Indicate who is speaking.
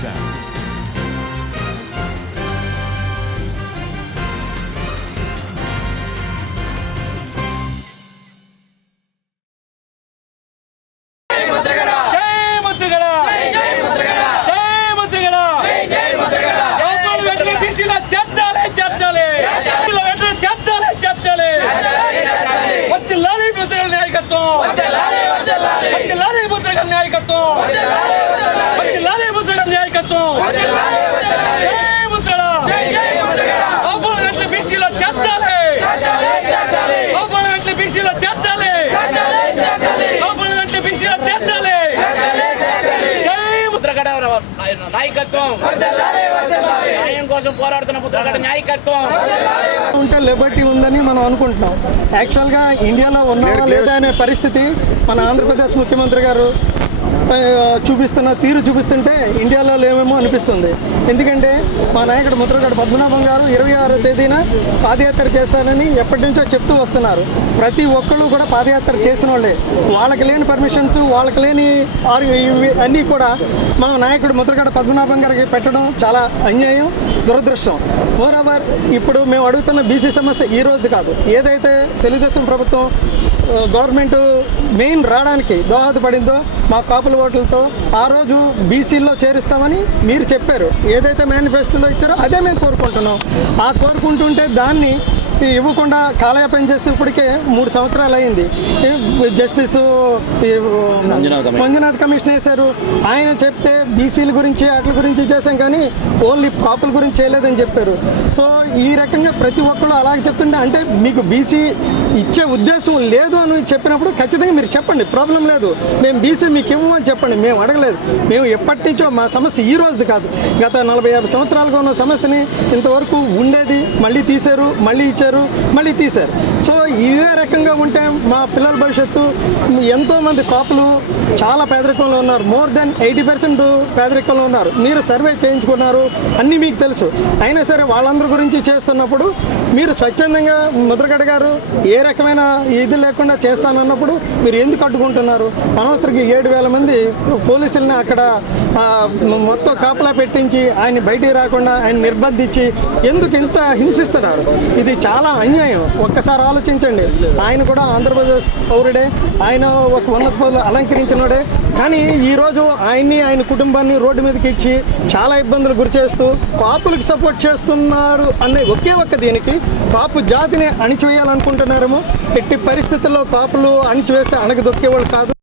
Speaker 1: sound.
Speaker 2: జై ముద్రగడ జై ముద్రగడ లోపల వెంటనే బీసీలో నాయకత్వం వర్ధిల్లాలి ముద్రగడ నాయకత్వం నాయకత్వం.
Speaker 3: న్యాయం కోసం పోరాడుతున్న నాయకత్వం.
Speaker 4: ఉంటే లిబర్టీ ఉందని మనం అనుకుంటున్నాం. యాక్చువల్గా ఇండియాలో ఉన్నావా లేదా అనే పరిస్థితి మన ఆంధ్రప్రదేశ్ ముఖ్యమంత్రి గారు చూపిస్తున్న తీరు చూపిస్తుంటే ఇండియాలో లేవేమో అనిపిస్తుంది. ఎందుకంటే మా నాయకుడు ముద్రగడ పద్మనాభం గారు ఇరవై ఆరో తేదీన పాదయాత్ర చేస్తారని ఎప్పటి నుంచో చెప్తూ వస్తున్నారు. ప్రతి ఒక్కళ్ళు కూడా పాదయాత్ర చేసిన వాళ్ళే. వాళ్ళకి లేని పర్మిషన్స్ వాళ్ళకి లేని ఇవి అన్నీ కూడా మా నాయకుడు ముద్రగడ పద్మనాభం గారికి పెట్టడం చాలా అన్యాయం దురదృష్టం. మోరవర్ ఇప్పుడు మేము అడుగుతున్న బీసీ సమస్య ఈ రోజు కాదు. ఏదైతే తెలుగుదేశం ప్రభుత్వం గవర్నమెంట్ మెయిన్ రావడానికి దోహదపడిందో మా కాపుల ఓట్లతో ఆ రోజు బీసీల్లో చేరుస్తామని మీరు చెప్పారు. ఏదైతే మేనిఫెస్టోలో ఇచ్చారో అదే మేము కోరుకుంటున్నాం. ఆ కోరుకుంటుంటే దాన్ని ఇవ్వకుండా కాలయాపన చేస్తే ఇప్పటికే మూడు సంవత్సరాలు అయింది. Justice Manjunath commission. వేశారు. ఆయన చెప్తే బీసీల గురించి వాటి గురించి చేశాం కానీ ఓన్లీ కాపుల గురించి చేయలేదని చెప్పారు. సో ఈ రకంగా ప్రతి ఒక్కరు అలాగే చెప్తుంటే అంటే మీకు బీసీ ఇచ్చే ఉద్దేశం లేదు అని చెప్పినప్పుడు ఖచ్చితంగా మీరు చెప్పండి. ప్రాబ్లం లేదు. మేము బీసీ మీకు ఇవ్వమని చెప్పండి. మేము అడగలేదు. మేము ఎప్పటి నుంచో మా సమస్య ఈ రోజుది కాదు. గత నలభై యాభై సంవత్సరాలుగా ఉన్న సమస్యని ఇంతవరకు ఉండేది మళ్ళీ తీశారు మళ్ళీ ఇచ్చారు. మళ్ళీ తీశారు. సో ఇదే రకంగా ఉంటే మా పిల్లల భవిష్యత్తు ఎంతో మంది కాపులు చాలా పేదరికంలో ఉన్నారు. మోర్ దెన్ ఎయిటీ పర్సెంట్ పేదరికంలో ఉన్నారు. మీరు సర్వే చేయించుకున్నారు అన్నీ మీకు తెలుసు. అయినా సరే వాళ్ళందరి గురించి చేస్తున్నప్పుడు మీరు స్వచ్ఛందంగా ముద్రగడ గారు ఏ రకమైన ఇది లేకుండా చేస్తానన్నప్పుడు మీరు ఎందుకు అడ్డుకుంటున్నారు? అనవసరికి ఏడు వేల మంది పోలీసుల్ని అక్కడ మొత్తం కాపలా పెట్టించి ఆయన బయటికి రాకుండా ఆయన నిర్బంధించి ఎందుకు ఇంత హింసిస్తున్నారు? ఇది చాలా చాలా అన్యాయం. ఒక్కసారి ఆలోచించండి. ఆయన కూడా ఆంధ్రప్రదేశ్ పౌరుడే. ఆయన ఒక ఉన్నత పదవులు అలంకరించినోడే. కానీ ఈరోజు ఆయన్ని ఆయన కుటుంబాన్ని రోడ్డు మీదకి ఇచ్చి చాలా ఇబ్బందులు గురి చేస్తూ కాపులకు సపోర్ట్ చేస్తున్నాడు అనే ఒకే ఒక్క దీనికి కాపు జాతిని అణిచివేయాలనుకుంటున్నారేమో. ఎట్టి పరిస్థితుల్లో కాపులు అణిచివేస్తే అణగదొక్కేవాళ్ళు కాదు.